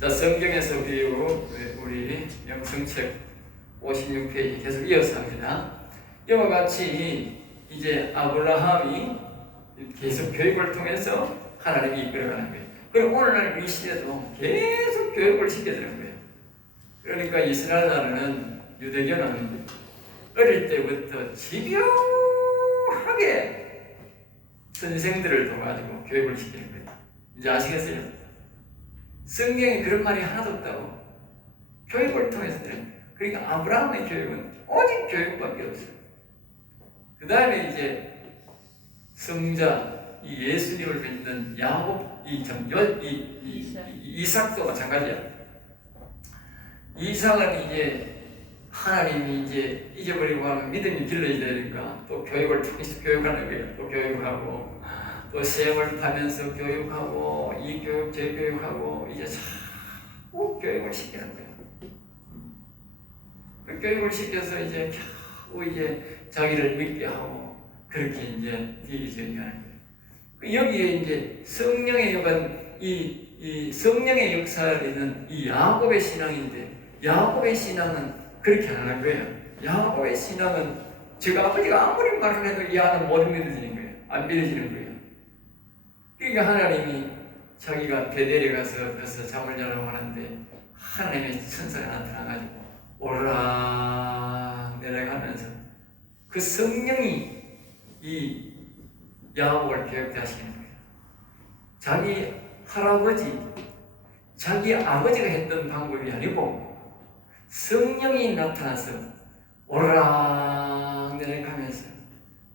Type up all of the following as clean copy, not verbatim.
자, 성경에서 배운 우리 영성책 56페이지 계속 이어서 합니다. 이와 같이 이제 아브라함이 계속 교육을 통해서 하나님이 이끌어가는 거예요. 그리고 오늘날 우리 시대도 계속 교육을 시켜주는 거예요. 그러니까 이스라엘 나라는, 유대교는 어릴 때부터 집요하게 선생들을 도와주고 교육을 시키는 거예요. 이제 아시겠어요? 성경에 그런 말이 하나도 없다고. 교육을 통해서 드는 거예요. 그러니까 아브라함의 교육은 오직 교육밖에 없어요. 그 다음에 이제 성자, 이 예수님을 믿는 야곱, 이삭도 마찬가지야. 이삭은 이제 하나님이 이제 잊어버리고 하면 믿음이 길러져야 되니까 또 교육을 통해서 교육하는 거예요. 또 교육하고 또 세월 타면서 교육하고 이 교육 저 교육하고 이제 자꾸 교육을 시키는 거예요. 그 교육을 시켜서 이제 겨우 이제 자기를 믿게 하고 그렇게 이제 이기적이하는 거예요. 여기에 이제 성령의 역은 이 성령의 역사를 있는 이 야곱의 신앙인데, 야곱의 신앙은 그렇게 안 하는 거예요. 야곱의 신앙은 제가 아버지가 아무리 말을 해도 이 아는 못 믿어지는 거예요. 안 믿어지는 거예요. 그러니까 하나님이 자기가 베델에 가서 잠을 자라고 하는데 하나님의 천사가 나타나가지고 오르락 내려가면서 그 성령이 이 야곱을 교육하시는 거예요. 자기 할아버지, 자기 아버지가 했던 방법이 아니고 성령이 나타나서 오르락 내려가면서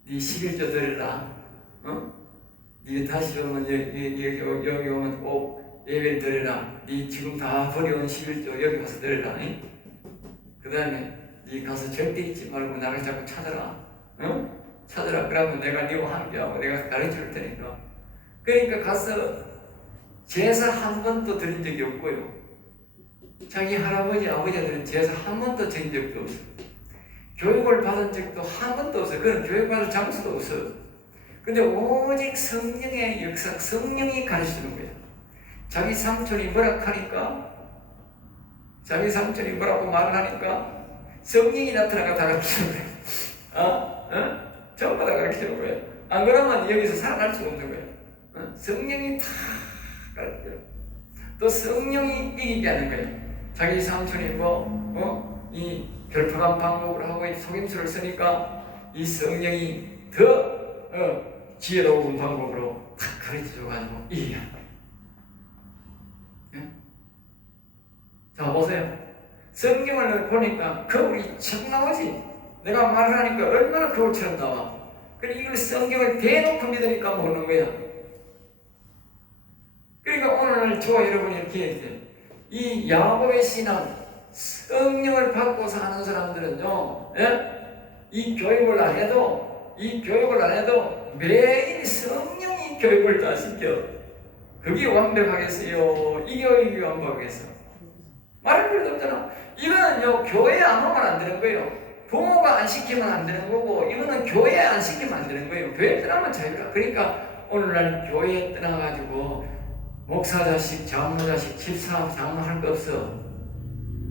네 11조 드리라. 네 다시 오면 여기 오면 꼭 예배를 드리라. 네 지금 다 버려온 11조 여기 가서 드리라. 그 다음에 네 가서 절대 잊지 말고 나를 자꾸 찾아라. 찾아라. 그러면 내가 네와 함께하고 내가 가르쳐줄 테니까. 그러니까 가서 제사 한 번도 드린 적이 없고요. 자기 할아버지, 아버지들은 제사 한 번도 드린 적도 없어요. 교육을 받은 적도 한 번도 없어요. 그런 교육받을 장소도 없어요. 근데 오직 성령의 역사, 성령이 가르치는 거예요. 자기 삼촌이 뭐라 하니까, 자기 삼촌이 뭐라고 말을 하니까 성령이 나타나가 다 가르치는 거예요. 전부 다 가르치는 거예요. 안 그러면 여기서 살아날 수 없는 거예요. 성령이 다 가르쳐요. 또 성령이 이기게 하는 거예요. 자기 삼촌이 이 결핍한 방법을 하고 속임수를 쓰니까 이 성령이 더 지혜로운 방법으로 탁 가르쳐줘가지고 이해하는 거예요. 자, 보세요. 성경을 보니까 거울이 척 나오지. 내가 말을 하니까 얼마나 거울처럼 나와. 그래, 이걸 성경을 대놓고 믿으니까 모르는 거야. 그러니까 오늘 저와 여러분이 이렇게 해야 돼. 이 야곱의 신앙, 성령을 받고 사는 사람들은요, 이 교육을 안 해도 매일 성령이 교육을 다 시켜. 그게 완벽하겠어요? 이 교육이 완벽하겠어? 말할 필요도 없잖아. 이거는요, 교회에 안 오면 안 되는 거예요. 부모가 안 시키면 안 되는 거고, 이거는 교회에 안 시키면 안 되는 거예요. 교회에 떠나면 자유라. 그러니까 오늘날 교회에 떠나가지고 목사 자식, 장로 자식, 집사, 장로 할 거 없어.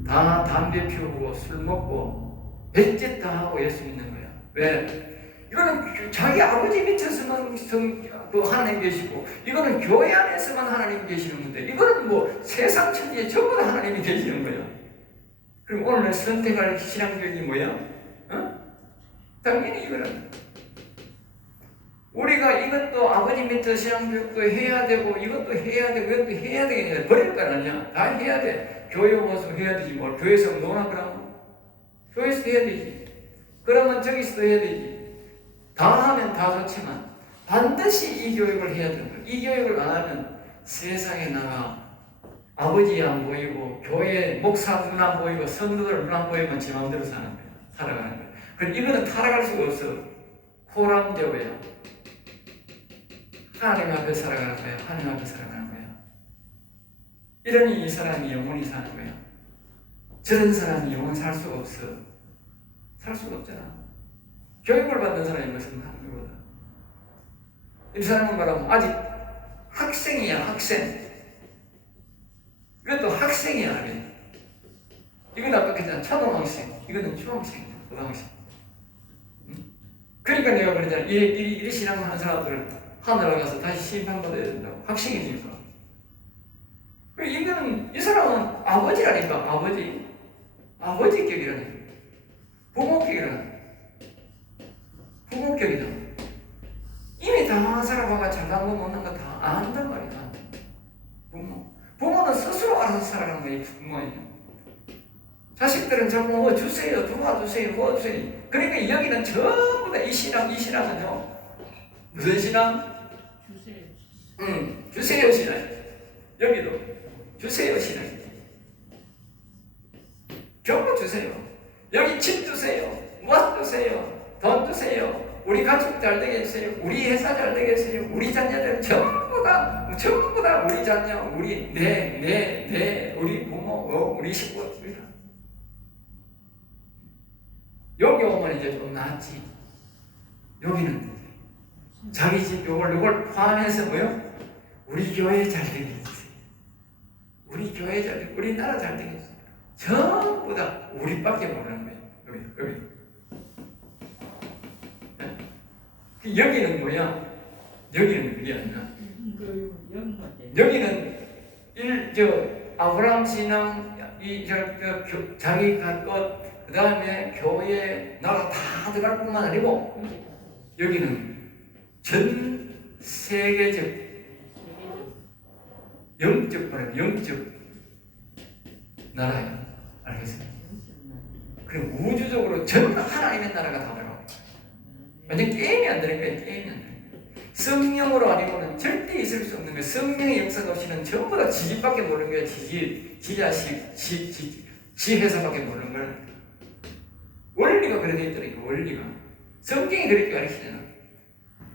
다 담배 피우고 술 먹고 배짓 다 하고 예수 믿는 거야. 왜? 이거는 자기 아버지 밑에서만 하나님 계시고, 이거는 교회 안에서만 하나님 계시는 건데, 이거는 뭐 세상 천지에 전부 다 하나님이 계시는 거야. 그럼 오늘 선택할 신앙교육이 뭐야? 당연히 이거는 우리가 이것도 아버지 밑에 신앙교육도 해야 되고, 이것도 해야 되고, 이것도 해야 되겠냐? 버릴 건 아니야. 다 해야 돼. 교회 와서 해야 되지 뭘. 교회에서 노나 그러면? 교회에서 해야 되지. 그러면 저기서도 해야 되지. 다 하면 다 좋지만 반드시 이 교육을 해야 되는 거예요. 이 교육을 안 하면 세상에 나가 아버지 안 보이고, 교회 목사 눈 안 보이고, 성도들 눈 안 보이면 제 마음대로 사는 거예요. 살아가는 거예요. 그럼 이거는 타락할 수가 없어. 호랑제오야. 하나님 앞에 살아가는 거야. 하나님 앞에 살아가는 거야. 이러니 이 사람이 영원히 사는 거야. 저런 사람이 영원히 살 수가 없어. 살 수가 없잖아. 교육을 받는 사람이 무슨 하는 거거든. 이 사람은 말하면 아직 학생이야, 학생. 이것도 학생이야. 이건 아까 그랬잖아. 초등학생. 이거는 중학생, 고등학생. 그러니까 내가 그랬잖아. 이 신앙하는 사람들은 하늘에 가서 다시 심판받아야 된다고. 학생이니까. 이거는, 이 사람은 아버지라니까. 아버지격이라니까. 부모격이라니까. 부모격이다. 이미 다 살아봐가 잘난 거 못난 거 다 안단 말이야. 부모는 스스로 알아서 살아가는 거예요. 부모예요. 자식들은 자꾸 주세요, 도와주세요. 그러니까 여기는 전부 다 이 신앙은요. 무슨 신앙? 주세요 신앙. 여기도 주세요 신앙. 전부 주세요. 여기 집 주세요. 무엇 주세요. 돈 주세요. 우리 가족 잘 되게 해주세요. 우리 회사 잘 되게 해주세요. 우리 자녀들 전부 다 우리 자녀, 우리 우리 부모, 우리 식구. 여기 오면 이제 좀 낫지. 여기는 자기 집 요걸 포함해서 뭐요? 우리 교회 잘 되게 해주세요. 우리 교회 잘 되게, 우리 나라 잘 되게 해주세요. 전부 다 우리밖에 모르는 거예요. 여기. 여기는 뭐야? 여기는 그게 아니라. 여기는 아브라함 신앙, 자기 갈 것, 그 다음에 교회, 나라 다 들어갈 뿐만 아니고, 여기는 전 세계적, 영적 나라야. 알겠어요? 그리고 우주적으로 전 하나님의 나라가 다 들어가. 완전 게임이 안 되는 거야, 게임이 안 되는 거야. 성령으로 아니고는 절대 있을 수 없는 거야. 성령의 역사가 없이는 전부 다 지집밖에 모르는 거야. 지자식, 지 회사밖에 모르는 거야. 원리가 그래 돼 있더라니까, 원리가. 성경이 그렇게 가르치잖아.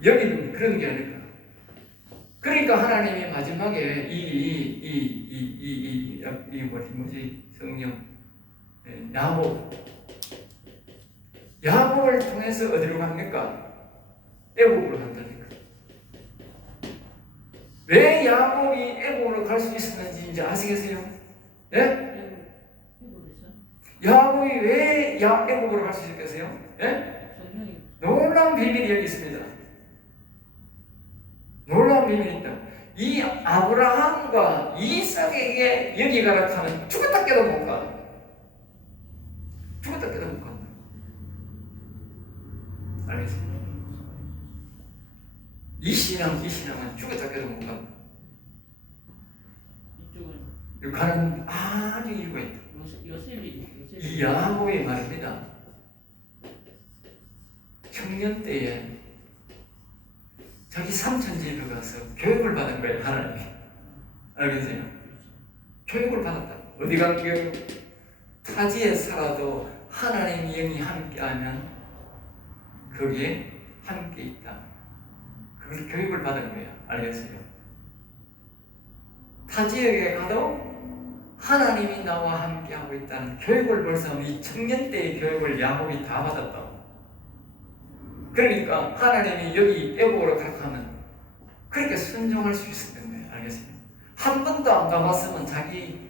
여기는 그런 게 아닐까. 그러니까 하나님이 마지막에 성령, 야곱을 통해서 어디로 갑니까? 애국으로 간다니까. 왜 야곱이 애국으로 갈 수 있었는지 이제 아시겠어요? 예? 야곱이 왜 애국으로 갈 수 있겠어요? 예? 놀라운 비밀이 여기 있습니다. 놀라운 비밀이 있다. 이 아브라함과 이삭에게 여기 가라 하면 죽었다 깨도 못 가. 죽었다 깨도 못 가. 알겠습니다. 이 신앙은 죽었다 깨도 못 가. 이쪽은 가는 아주 이유가 있다. 이 야곱의 말입니다. 청년 때에 자기 삼촌 집에 가서 교육을 받은 거예요, 하나님이. 알겠어요? 교육을 받았다. 어디 간 교육? 타지에 살아도 하나님의 영이 함께하면 거기에 함께 있다. 그걸 교육을 받은 거예요. 알겠어요? 타지역에 가도 하나님이 나와 함께하고 있다는 교육을 벌써 이 청년 때의 교육을 야곱이 다 받았다고. 그러니까 하나님이 여기 애국으로 가면 그렇게 순종할 수 있었던 거예요. 알겠어요? 한 번도 안 가봤으면 자기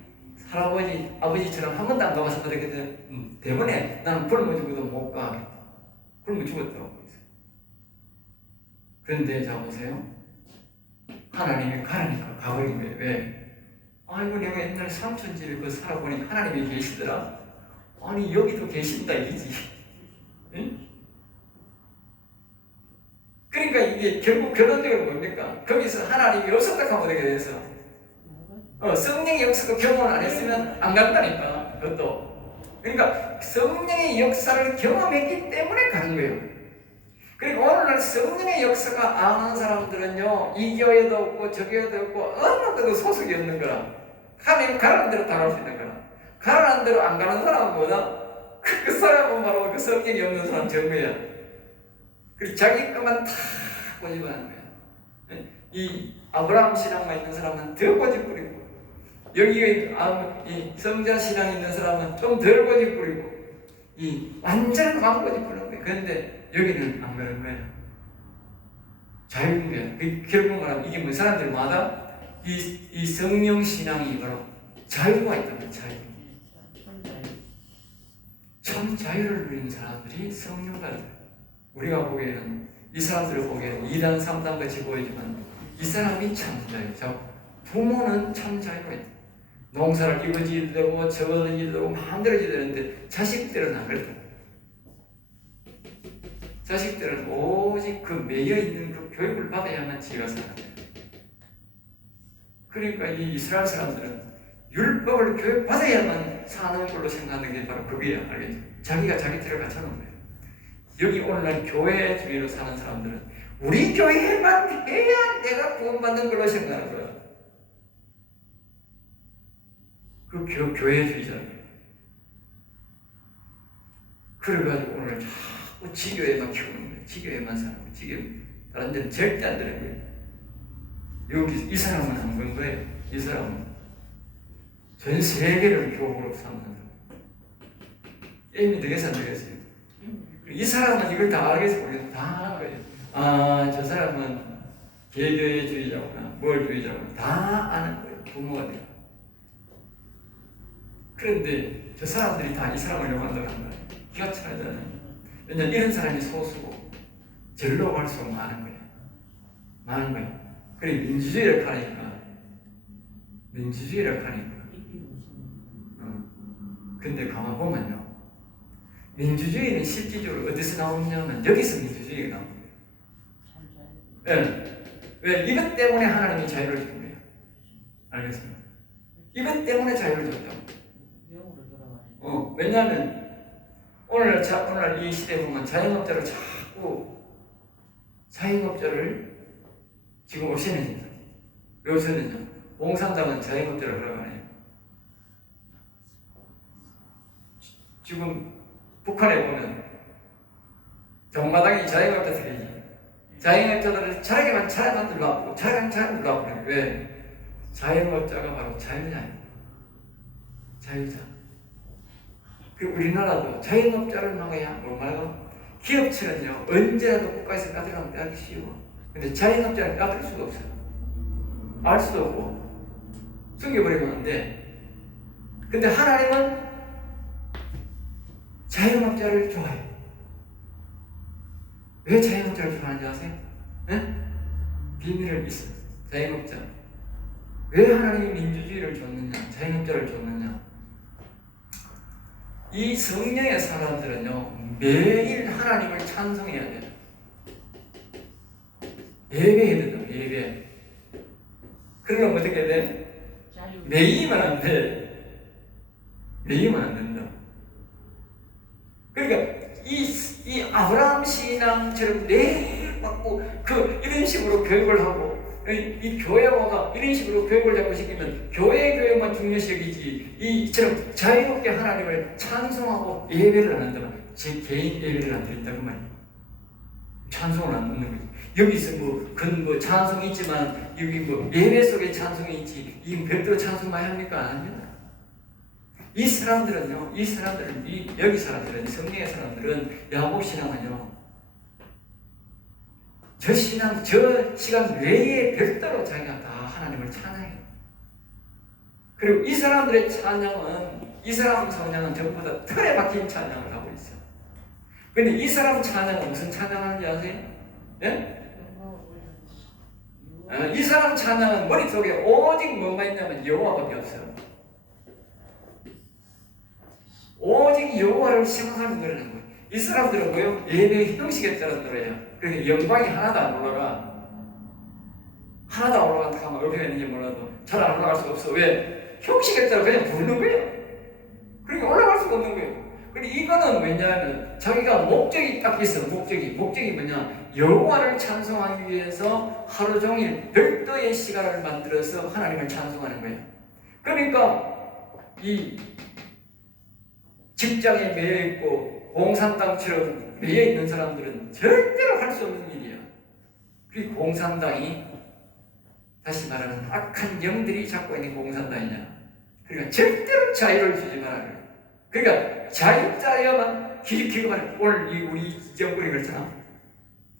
할아버지, 아버지처럼 한 번도 안 가봤으면 그렇게 때문에 나는 굶어 죽어도 못 가겠다. 굶어 죽었다고. 그런데 자 보세요. 하나님이 가라니까 가버린 거예요. 왜? 아이고 내가 옛날에 삼촌 집에 그 살아보니 하나님이 계시더라. 아니 여기도 계신다 이지. 응? 그러니까 이게 결국 결론적으로 뭡니까? 거기서 하나님이 없었다 하면 되게 돼서 성령의 역사도 경험을 안 했으면 안 간다니까. 그것도. 그러니까 성령의 역사를 경험했기 때문에 가는 거예요. 그리고 오늘날 성령의 역사가 안 하는 사람들은요, 이 교회도 없고 저 교회도 없고 어느 데도 소속이 없는 거라. 하나님 가라는 대로 다 갈 수 있는 거라. 가라는 대로 안 가는 사람은 뭐다? 그 사람은 바로 그 성령이 없는 사람 전부야. 그리고 자기 것만 다 꼬집어하는 거야. 이 아브라함 신앙만 있는 사람은 더 꼬집부리고, 여기 이 성자 신앙 있는 사람은 좀 덜 꼬집부리고, 이 완전 막 꼬집부리는 거야. 그런데 여기는 안 그런 거야. 자유인 거야. 결국 말하면 이게 뭐 사람들마다 이 성령 신앙이 바로 자유가 있다면 자유. 참 자유를 누리는 사람들이 성령가들. 우리가 보기에는 이 사람들을 보기에는 2단 3단 같이 보이지만 이 사람이 참 자유. 자, 부모는 참 자유가 있다. 농사를 이거 지어도 되고 저거 지어도 되고 마음대로 지어야 되는데 자식들은 안 그렇다. 자식들은 오직 그 매여있는 그 교육을 받아야만 지가 살아요. 그러니까 이 이스라엘 사람들은 율법을 교육받아야만 사는 걸로 생각하는 게 바로 그거야. 알겠죠? 자기가 자기 틀을 갖춰놓은 거예요. 여기 오늘날 교회주의로 사는 사람들은 우리 교회만 해야 내가 구원받는 걸로 생각하는 거야. 그 교회주의자들. 그래가지고 오늘 자꾸 지교회만 키우는 거예요. 지교회만 사는 거예요. 지교회. 다른 데는 절대 안 되는 거예요. 여기 이 사람은 안 건 거예요. 이 사람은 전 세계를 교회로 삼는 사람. 게임이 되겠어 안 되겠어요? 이 사람은 이걸 다 알겠어 모르겠어. 다 아는 거예요. 아, 저 사람은 개교회주의자구나. 뭘 주의자구나. 다 아는 거예요. 부모가 돼요. 그런데 저 사람들이 다 이 사람을 욕한다고 하는 거예요. 기가 차잖아요. 왜냐면 이런 사람이 소수고 절로 갈수록 많은 거예요. 많은 거예요. 그래 민주주의를 하니까 근데 가만 보면요, 민주주의는 실질적으로 어디서 나오냐면 여기서 민주주의가 나옵니다. 네. 왜? 이것 때문에 하나님이 자유를 준 거예요. 알겠습니까? 이것 때문에 자유를 줬다고. 왜냐하면 오늘날 이 시대에 보면 자영업자를 자꾸 자영업자를 지금 없애는 거예요. 왜 없애느냐? 공산당은 자영업자를 하라고 하네요. 지금 북한에 보면 정마당이 자영업자들이지. 자영업자들을 자기만 잘 들어가고 자기만 잘 들어가고. 왜? 자영업자가 바로 자유자예요. 자유자. 그 우리나라도 자영업자를 막아야 뭐 말고 기업체는요 언제라도 국가에서 까들어가면 빼기 쉬워. 근데 자영업자는 까들 수가 없어요. 알 수도 없고 숨겨버리면 안 돼. 근데 하나님은 자영업자를 좋아해요. 왜 자영업자를 좋아하는지 아세요? 네? 비밀을 있어요. 자영업자. 왜 하나님이 민주주의를 줬느냐, 자영업자를 줬느냐? 이 성령의 사람들은요 매일 하나님을 찬송해야 돼요. 예배해야 된다. 예배. 그러면 어떻게 돼? 매이면 안 돼. 매이면 안 된다. 그러니까 이 아브라함 신앙처럼 매일 받고 이런 식으로 교육을 하고 이 교회화가 이런 식으로 교육을 자꾸 시키면 교회만 중요시 여기지 이처럼 자유롭게 하나님을 찬송하고 예배를 안 한다면 제 개인 예배를 안 드린다고 말이에요. 찬송을 안 듣는 거지. 여기서 그건 찬송이 있지만 여기 예배 속에 찬송이 있지 이 별도로 찬송 많이 합니까? 안 합니다. 이 사람들은 여기 사람들은 성령의 사람들은 야곱 신앙은요 저 시간 외에 별도로 자기가 다 하나님을 찬양해요. 그리고 이 사람들의 찬양은 이 사람 성령은 전부 다 틀에 박힌 찬양을 하고 있어요. 근데 이 사람 찬양은 무슨 찬양하는지 아세요? 예? 이 사람 찬양은 머릿속에 오직 뭐가 있냐면 여호와밖에 없어요. 오직 여호와를 생각하는 노래는 거예요. 이 사람들은 뭐예요? 예배 형식에 따른 노래야. 그러니까 영광이 하나도 안 올라가. 하나도 안 올라간다 하면 어디가 있는지 몰라도 잘 안 올라갈 수 없어. 왜? 형식에 따라 그냥 부르는 거예요. 그러니까 올라갈 수가 없는 거예요. 근데 이거는 왜냐하면 자기가 목적이 딱 있어. 목적이 뭐냐? 여호와를 찬송하기 위해서 하루 종일 별도의 시간을 만들어서 하나님을 찬송하는 거예요. 그러니까 이 직장에 매여있고 공산당처럼 매여있는 사람들은 절대로 할 수 없는 일이야. 그리고 공산당이 다시 말하는 악한 영들이 잡고 있는 공산당이냐. 그러니까 절대로 자유를 주지 말아요. 그러니까 자유자여만 기득기고 말해. 오늘 우리 정권이 그렇잖아.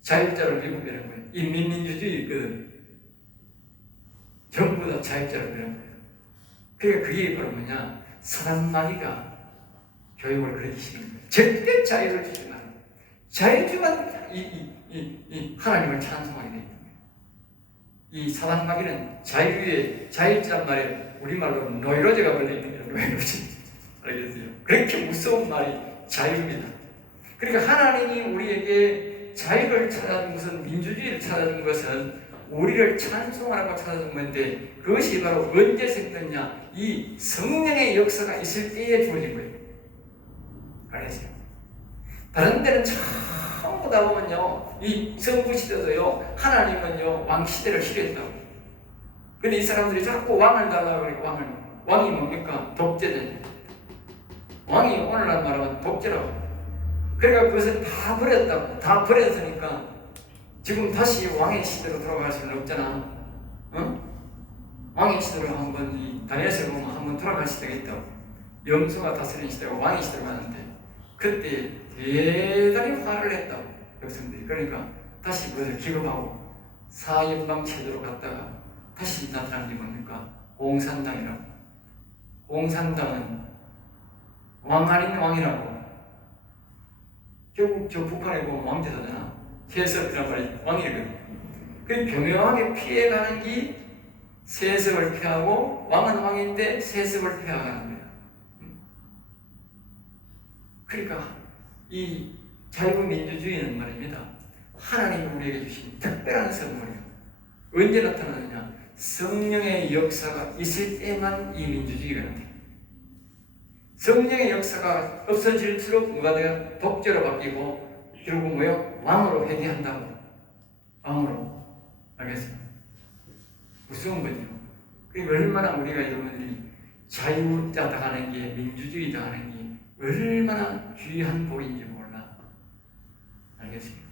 자유자를 미국이라는 거예요. 인민민주주의 있거든. 전부 다 자유자를 미는 거예요. 그러니까 그게 바로 뭐냐? 사단마귀가 교육을 그렇게 시키는 거예요. 절대 자유를 주지 말라. 자유 주면 이 하나님을 찬송하게 됩니다. 이 사단마귀는 자유의 자유란 말에 우리말로 노이로제가 걸려있는 게 노이로제. 알겠어요? 그렇게 무서운 말이 자유입니다. 그러니까 하나님이 우리에게 자유를 찾아준 것은, 민주주의를 찾아준 것은 우리를 찬송하라고 찾아준 건데, 그것이 바로 언제 생겼냐? 이 성령의 역사가 있을 때에 주어진 거예요. 알겠어요? 다른 데는 전부 다 보면요, 이 성부 시대도요, 하나님은요 왕 시대를 싫어했다고. 근데 이 사람들이 자꾸 왕을 달라고 그러니까 왕이 뭡니까? 독재자. 왕이 오늘날 말하면 독재라고. 그러니까 그것을 다 버렸다고. 다 버렸으니까 지금 다시 왕의 시대로 돌아갈 수는 없잖아. 응? 왕의 시대로 한번, 이 다니엘서를 보면 한번 돌아갈 시대가 있다고. 염소가 다스리는 시대가 왕의 시대로 가는데, 그때 대단히 화를 했다고, 백성들이. 그러니까 다시 그것을 기급하고 사연방 체제로 갔다가 다시 나타난 게 뭡니까? 공산당이라고. 공산당은 왕 아닌 왕이라고. 결국 저 북한에 보면 왕제도잖아. 세습이란 말이 왕이거든. 그 교묘하게 피해가는 게 세습을 피하고, 왕은 왕인데 세습을 피해가는 거야. 그러니까 이 자유민주주의는 말입니다, 하나님이 우리에게 주신 특별한 선물이에요. 언제 나타나느냐? 성령의 역사가 있을 때만 이 민주주의가 나타나요. 성령의 역사가 없어질수록 뭐가 돼요? 독재로 바뀌고, 결국 뭐요? 왕으로 회귀한다고. 왕으로. 알겠어요? 무서운 거죠. 그게 얼마나 우리가 여러분들이 자유자다 하는 게, 민주주의다 하는 게 얼마나 귀한 복인지 몰라. 알겠습니까?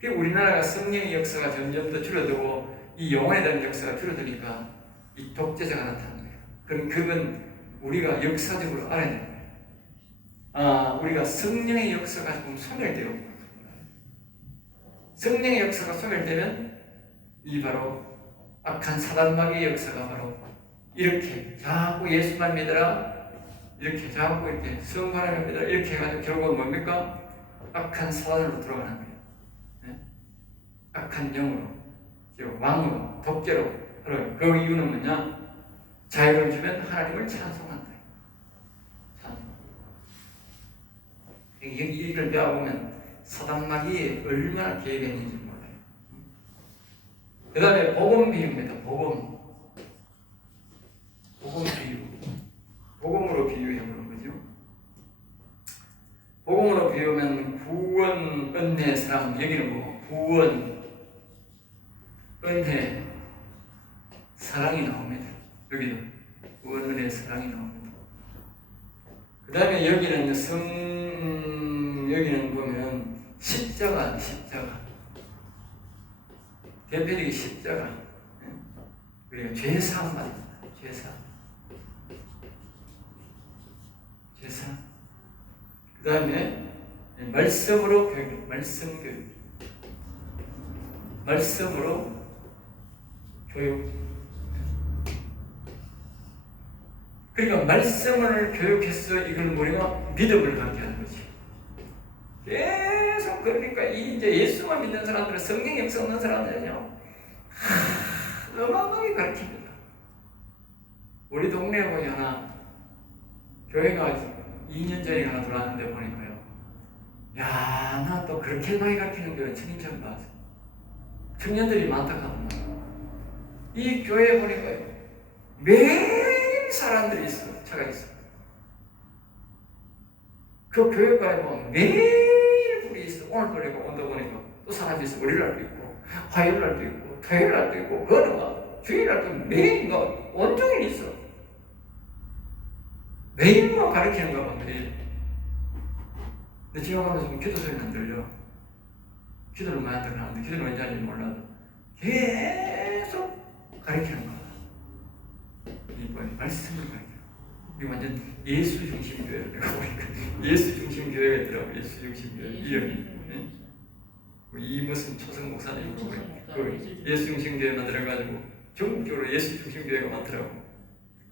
그 우리나라가 성령의 역사가 점점 더 줄어들고 이 영혼에 대한 역사가 줄어드니까 이 독재자가 나타나는 거예요. 그럼 그건 우리가 역사적으로 알아야 되는 거예요. 아, 우리가 성령의 역사가 좀 소멸되고, 성령의 역사가 소멸되면 이 바로 악한 사단마귀의 역사가 바로 이렇게 자꾸 예수만 믿어라, 이렇게 자꾸 이렇게 성하나님 믿어라, 이렇게 해가지고 결국은 뭡니까? 악한 사단으로 들어가는 거예요. 네? 악한 영으로, 왕으로, 독재로 들어가요. 그 이유는 뭐냐? 자유를 주면 하나님을 찬송한다. 찬송. 이걸 배워보면 사단마귀에 얼마나 계획했는지 몰라요. 그 다음에 복음 비유입니다. 복음 비유. 복음으로 비유해보는 거죠. 복음으로 비유하면 구원, 은혜, 사랑. 여기는 뭐 구원, 은혜, 사랑이 나옵니다. 여기도 구원, 은혜, 사랑이 나옵니다. 그 다음에 여기는 여기는 보면 십자가. 대표적인 십자가. 그리고 죄사함 받습니다. 죄사. 그 다음에 말씀으로 교육, 말씀 교육. 말씀으로 교육. 그러니까 말씀을 교육해서 이걸 우리가 믿음을 갖게 하는 거지. 계속 그러니까 이제 예수만 믿는 사람들은, 성령 역사 없는 사람들은요, 어마어마하게 가르칩니다. 우리 동네에 보니 하나 교회가 2년 전에 하나 들어왔는데 보니까요, 야, 나 또 그렇게 많이 가르치는 교회는 청년 처음 봤어. 청년들이 많다 하더만. 이 교회에 보니까요, 매일 사람들이 있어, 차가 있어. 그 교회가에 보면 매일 불이 있어. 오늘 보니까 온다 보니까 또 사람이 있어. 월요일날도 있고, 화요일날도 있고, 토요일날도 있고, 그거는 막 주일날도 매일 막 온종일 있어. 매일만 가르치는 거 봐, 매일. 근데 지나가면서 기도 소리는 안 들려. 기도를 많이 들어가는데 기도를 왠지 하는지 몰라도 계속 가르치는 거야. 이번 말씀을 가르쳐. 이게 완전 예수 중심 교회를 내가 보니까 예수 중심 교회가 있더라고. 예수 중심 교회 이름이. 이 무슨 초성 목사님 그 예수 중심 교회 만들어가지고 전국적으로 예수 중심 교회가 많더라고.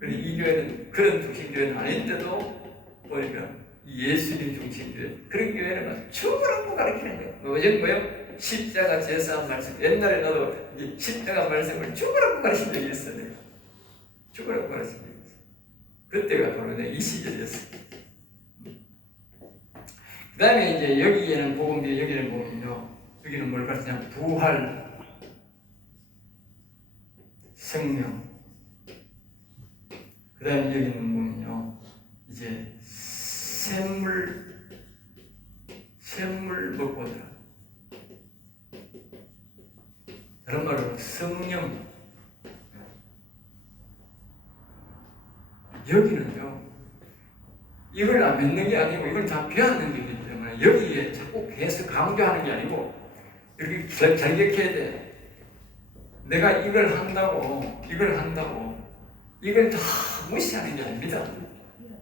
이 교회는 그런 중심교회는 아닌데도 보니까 예수님 중심교회, 그런 교회는 죽으라고 가르치는 거예요. 뭐요? 십자가 제사한 말씀. 옛날에 나도 십자가 말씀을 죽으라고 가르친 적이 있어요. 내가. 죽으라고 가르친 적이 있어요. 그때가 바로 이 시절이었어요. 그 다음에 이제 여기에는 복음이, 여기는 복음이요. 여기는 뭘 가르치냐면 부활, 생명. 그 다음에 여기는 보면요, 이제 샘물 먹고더라. 다른 말로 성령. 여기는요, 이걸 안 믿는 게 아니고 이걸 다 배웠는 게 있기 때문에 여기에 자꾸 계속 강조하는 게 아니고 이렇게 자격해야 돼. 내가 이걸 한다고 이걸 다 무시하는 게 아닙니다.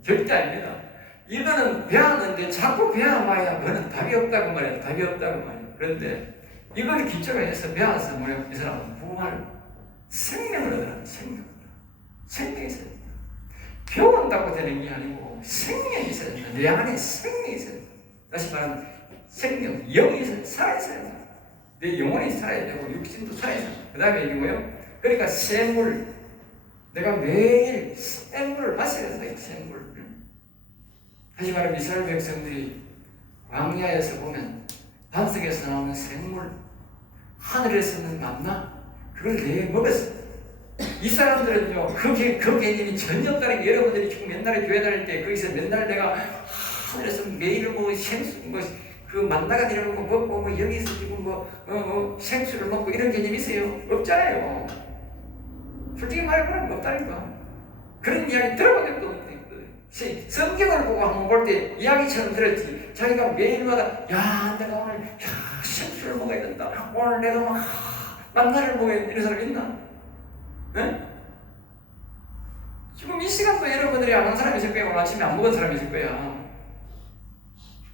절대 아닙니다. 이거는 배웠는데 자꾸 배워봐야 그거는 답이 없다고 말이야. 답이 없다고 말이야. 그런데 이걸 기초로 해서 배워서 뭐야? 이 사람은 부활, 생명을 얻으라는 생명이 있어야 된다. 배운다고 되는 게 아니고 생명이 있어야 된다. 내 안에 생명이 있어야 된다. 다시 말하면 생명, 영이 살아있어야 된다. 내 영혼이 살아야 되고 육신도 살아야 된다. 그 다음에 이게 뭐예요? 그러니까 샘물, 내가 매일 샘물을 마셔야 된다. 샘물. 다시 말하면 이스라엘 백성들이 광야에서 보면 반석에서 나오는 생물, 하늘에서는 만나, 그걸 내일 먹었어. 이 사람들은요, 그 개념이 전혀 없다는 게, 여러분들이 지금 옛날에 교회 다닐 때 거기서 맨날 내가 하늘에서 매일 그 만나가 내려오는 거 먹고 여기서 지금 생수를 먹고 이런 개념이 있어요? 없잖아요. 솔직히 말해보면 없다니까. 그런 이야기 들어본 적도 없거든. 성경을 보고 한번 볼 때 이야기처럼 들었지. 자기가 매일마다 내가 오늘 생수를 먹어야 된다. 오늘 내가 막 만나를 먹어야 된다. 이런 사람 있나? 네? 지금 이 시간도 여러분들이 안 한 사람이 있을 거예요. 오늘 아침에 안 먹은 사람이 있을 거야.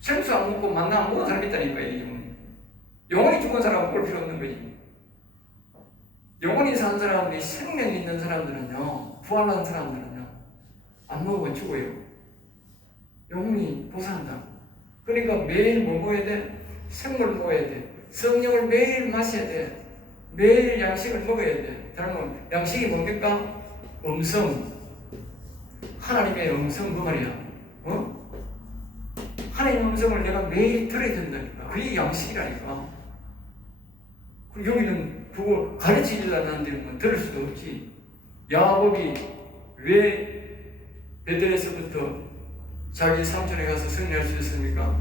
생수 안 먹고 만나 안 먹은 사람이 있다니까. 영원히 죽은 사람은 볼 필요 없는 거지. 영원히 산 사람들이, 생명이 있는 사람들은요, 부활한 사람들은요, 안 먹으면 죽어요. 영혼이 보상한다. 그러니까 매일 뭐 먹어야 돼? 생물 먹어야 돼. 성령을 매일 마셔야 돼. 매일 양식을 먹어야 돼. 다른 양식이 뭡니까? 음성. 하나님의 음성 그 말이야. 하나님의 음성을 내가 매일 들어야 된다니까. 그게 양식이라니까. 여기는 그거 가르치지도 않았는데 들을 수도 없지. 야곱이 왜 베들에서부터 자기 삼촌에 가서 승리할 수 있습니까?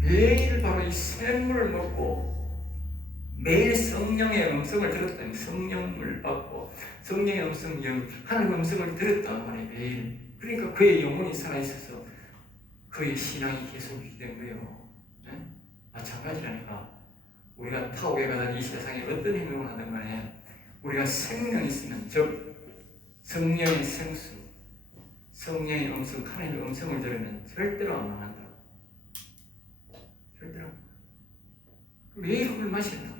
매일 바로 이 샘물을 먹고 매일 성령의 음성을 들었다니. 성령을 받고 성령의 음성, 하나님의 음성을 들었단 말이에요. 매일. 그러니까 그의 영혼이 살아있어서 그의 신앙이 계속이 된 거예요. 네? 마찬가지라니까. 우리가 타오게 가는 이 세상에 어떤 행동을 하든 간에 우리가 생명이 있으면, 즉 성령의 생수, 성령의 음성, 하나님의 음성을 들으면 절대로 안 망한다. 절대로. 매일 그걸 마신다.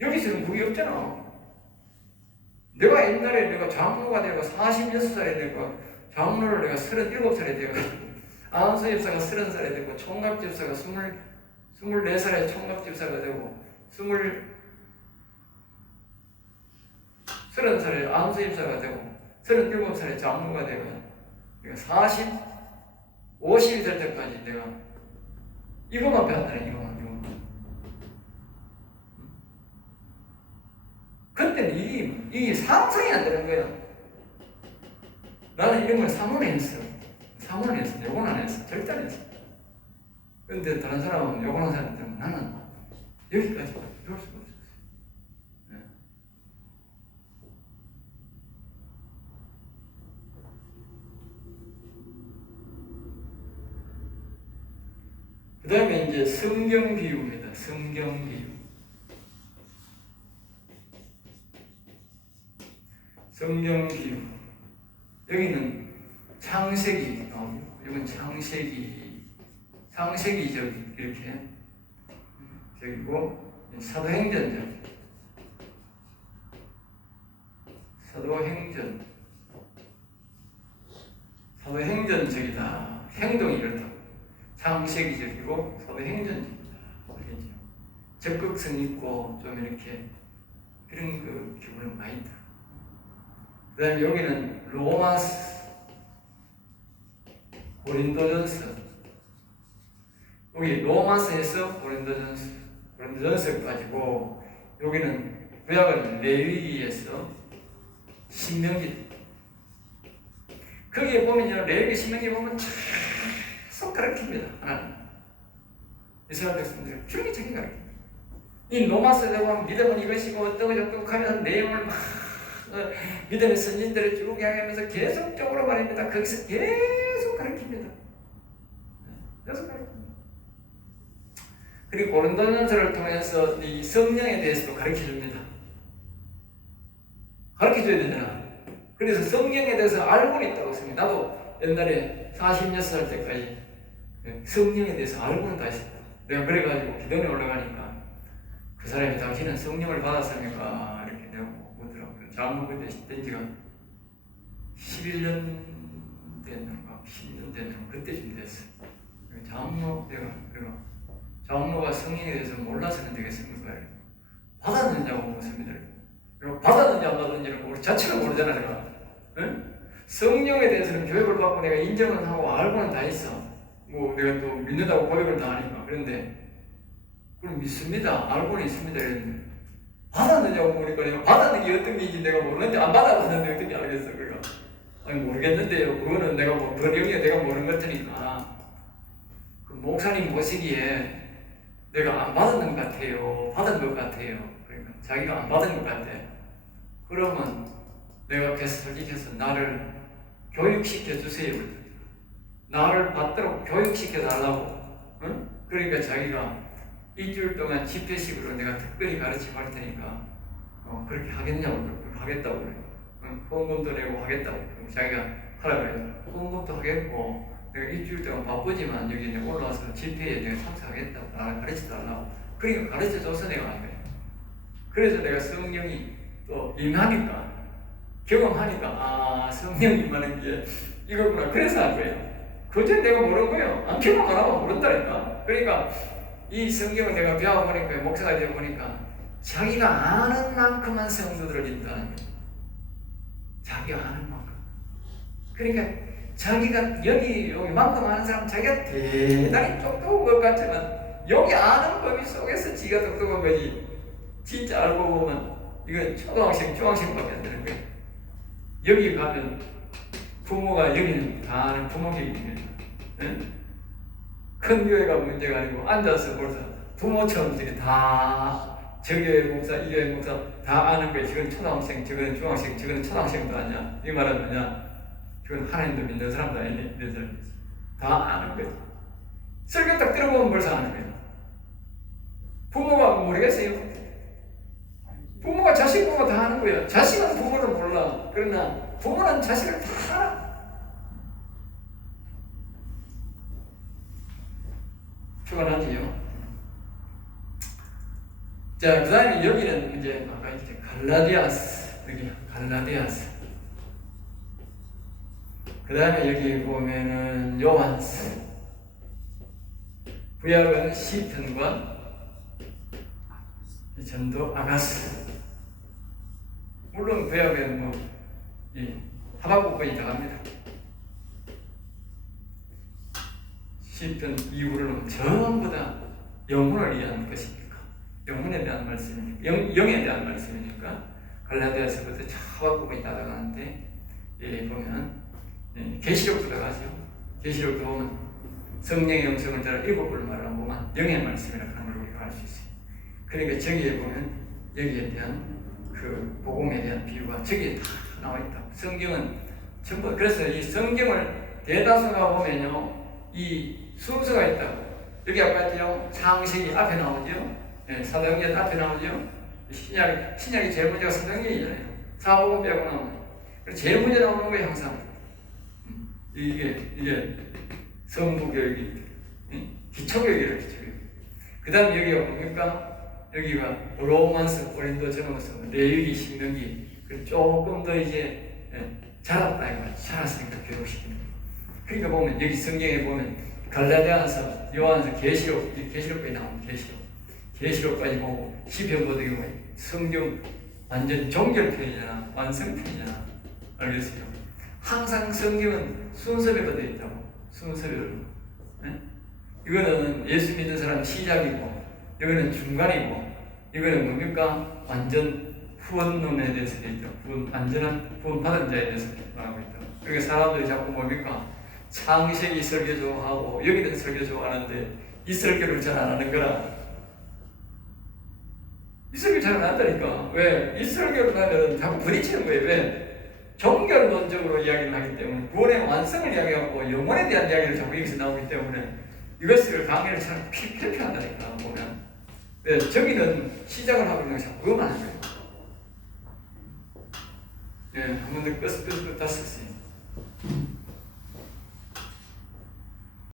여기서는 그게 없잖아. 내가 옛날에 내가 장로가 되고 46살에 되고 장로를 내가 37살에 되고 안수 집사가 30살에 되고 총각 집사가 24살에 총각 집사가 되고 30살에 안수 집사가 되고 37살에 장로가 되고 내가 50이 될 때까지 내가 이것만 배웠다네. 이것만. 그때는 이게 상상이 안 되는 거야. 나는 이런 걸 상원에 했어. 요건 안 했어. 절대 안 했어. 근데 다른 사람은 요건한 사람들은 나는 여기까지 배울 수가 없었어. 네. 그 다음에 이제 성경 비유입니다. 성경 비유. 성경 비유. 여기는 창세기 나오고, 이건 창세기 저기 이렇게 저기고 사도행전적. 사도행전적이다. 행동이 그렇다. 창세기적이고 사도행전적이다. 알겠죠? 적극성 있고 좀 이렇게 그런 그 기분은 많이 있다. 그 다음에 여기는 로마서, 고린도전서, 여기 로마서에서 고린도전서 가지고 여기는 구약은 레위기에서 신명기. 거기에 보면요, 레위기 신명기 보면 계속 가르칩니다. 하나님 이스라엘 백성들 줄기차게 가르칩니다. 이 로마서에 보면 믿음은 이것이고 어떠고 저떠고 하면서 내용을 막 믿음의 선진들을 쭉 이야기하면서 계속적으로 말입니다. 거기서 계속 가르칩니다. 계속 가르칩니다. 그리고 고린도전서를 통해서 이 성령에 대해서도 가르쳐줍니다. 가르쳐줘야 되잖아. 그래서 성령에 대해서 알고는 있다고 했습니다. 나도 옛날에 46살 때까지 성령에 대해서 알고는 다 있었다. 내가 그래가지고 기도에 올라가니까 그 사람이 당신은 성령을 받았습니까? 이렇게 내가 묻더라고요. 장로 그때 된 지가 11년 됐는가 10년 됐는가 그때쯤 됐어요. 장로 내가 장로가 성령에 대해서 몰라서는 되겠습니까? 받았느냐고 묻습니다. 받았는지 안 받았는지를 우리 자체가 모르잖아 내가. 응? 성령에 대해서는 교육을 받고 내가 인정은 하고 알고는 다 있어. 뭐 내가 또 믿는다고 고백을 다 하니까. 그런데 그럼 믿습니다. 알고는 있습니다. 이랬는데 받았느냐고 보니까 내가 받았는 게 어떤 게인지 내가 모르는데 안 받아봤는데 어떻게 알겠어. 그러니까 아니 모르겠는데요. 그거는 내가 뭐 버리게 내가 모르는 것 같으니까 그 목사님 보시기에 내가 안 받은 것 같아요. 받은 것 같아요. 그러니까 자기가 안 받은 것 같아. 그러면 내가 그래서 솔직해서 나를 교육시켜 주세요. 나를 받도록 교육시켜 달라고. 응? 그러니까 자기가 일주일 동안 집회식으로 내가 특별히 가르치고 할 테니까 그렇게 하겠냐고 하겠다고 그래요. 후원금도 내고 하겠다고. 자기가 하라 그래요. 후원금도 하겠고 내가 일주일 동안 바쁘지만 여기 내가 올라와서 집회에 내가 참석하겠다고 나를 가르쳐 달라고. 그러니까 가르쳐 줘서 내가 한 거예요. 그래서 내가 성령이 또 임하니까 경험하니까 성령이 임하는 게 이거구나. 그래서 한 거예요. 그전 내가 모르는 거예요. 안 경험 안 하면 모른다니까. 그러니까 이 성경을 내가 배워보니까 목사가 되어보니까 자기가 아는 만큼만 성도들을 인도하는 거예요. 자기가 아는 만큼. 그러니까 자기가 여기만큼 아는 사람 자기가 대단히 똑똑한 것 같지만 여기 아는 범위 속에서 지가 똑똑한 거지. 진짜 알고 보면 이건 초등학생, 중학생밖에 안 되는 거예요. 여기 가면 부모가 여기는 다 아는 부모님이에요. 응? 큰 교회가 문제가 아니고 앉아서 벌써 부모처럼 이렇게 다 저 교회 목사, 이 교회 목사 다 아는 거예요. 저건 초등학생, 저건 중학생, 저건 초등학생도 아니야. 이 말은 뭐냐? 저건 하나님도 믿는 사람도 아니네. 이런 사람이지. 다 아는 거지. 설교 딱 들어보면 벌써 아는 거예요. 부모가 모르겠어요. 부모가 자식 보고 다 아는 거예요. 자식은 부모를 몰라. 그러나 부모는 자식을 다 알아. 피곤하지요. 자, 그 다음에 여기는 이제 아까 이제 갈라디아스, 여기 갈라디아스. 그 다음에 여기 보면은 요한스. 구약은 시편과 전도 아가스. 물론 구약은 뭐 하박국까지 나갑니다. 시편 이후로는 전부 다 영혼을 위한 것이니까, 영혼에 대한 말씀이니까, 영에 대한 말씀이니까 갈라디아서부터 하박국까지 나가는데 보면 계시록도 나가죠. 계시록도 보면 성령의 영성을 따라 7번 말하는 보면 영의 말씀이라고 하는 걸 우리가 알 수 있어요. 그러니까 저기에 보면 여기에 대한 그 복음에 대한 비유가 저기에 다 나와 있다. 성경은 전부 그래서 이 성경을 대다수가 보면요 이 순서가 있다고. 여기 아까 했죠. 창세기 앞에 나오죠. 사도행전 앞에 나오죠. 신약이 제일 먼저가 사도행전이잖아요. 사복음 빼고 나오면 제일 먼저 나오는 거예요 항상. 이게 성부교육이 기초교육이라 기초교육. 그 다음에 여기가 뭡니까? 여기가 로마서, 고린도전서, 레위기, 신명기 조금 더 이제 자랐다 이거 자랐으니까 교육시키는 거예요. 그러니까 보면 여기 성경에 보면 갈라디아서 요한서 계시록까지 나오는 계시록까지 보고 시편 보는 경우에 성경 완전 종결편이잖아, 완성편이잖아. 알겠어요? 항상 성경은 순서별로 되어 있다고. 순서별로. 이거는 예수 믿는 사람 시작이고, 이거는 중간이고, 이거는 뭡니까? 완전 후원론에 대해서 되어 있다. 완전한 후원 받은 자에 대해서 말하고 있다. 그러니까 사람들이 자꾸 뭡니까? 창세기 설교 좋아하고, 여기는 설교 좋아하는데, 이 설교를 잘 안 하는 거라. 이 설교 잘 안 한다니까. 왜? 이 설교를 하면 자꾸 부딪히는 거예요. 왜? 종결론적으로 이야기를 하기 때문에, 구원의 완성을 이야기하고, 영혼에 대한 이야기를 자꾸 여기서 나오기 때문에, 이것을 강의를 잘 필요한다니까, 보면. 왜? 저기는 시작을 하고 있는 거 자꾸 그것만 하는 거예요. 예, 한 번 더 끄스끄스 땄었어요.